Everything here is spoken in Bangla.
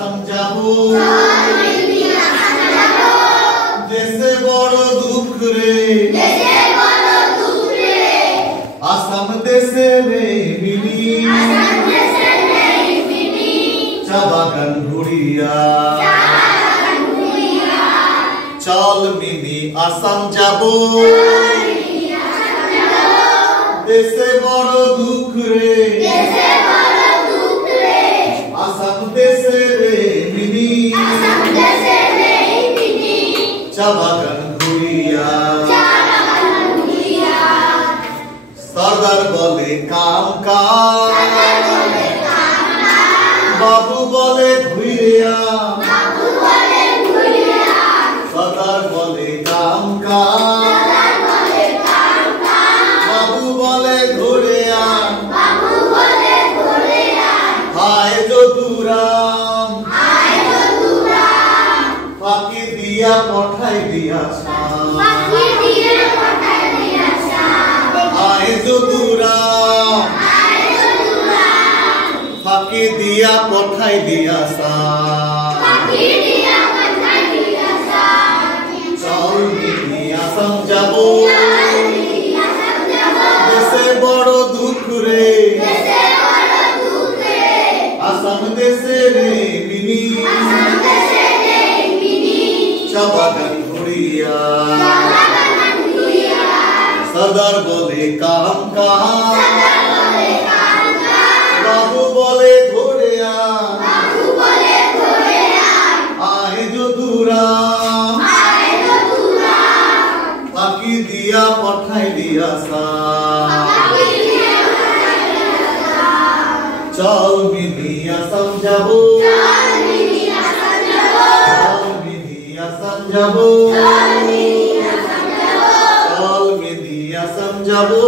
যাবো দেশে বড় দুঃখ রে আসাম দেশে রে মিনি চা বাগান ঘুরিয়া চল মিনি আসাম যাবো দেশে বড় দুঃখ রে আসাম দেশে রে মিনি চা বাগান ঘুরিয়া সরদার বলে কাম কাজ বাবু বলে ঘুরিয়া সরদার বলে কাম কাজ বাবু বলে ঘুরিয়া হায় যদুরাম ফাঁকি দিয়া পঠাই দিয়া হায় যদুরাম ফাঁকি দিয়া পঠাই দিয়া চল মিনি আসাম যাবো দেশে বড় দুঃখ রে আসাম দেশে রে মিনি চা বাগান ঘুরিয়া সরদার বলে কাম কাজ বাবু বলে ঘুরিয়া আয় যদুরাম ফাঁকি দিয়া পঠাই দিয়া চল মিনি আসাম যাবো যাবো চল মিনি আসাম যাবো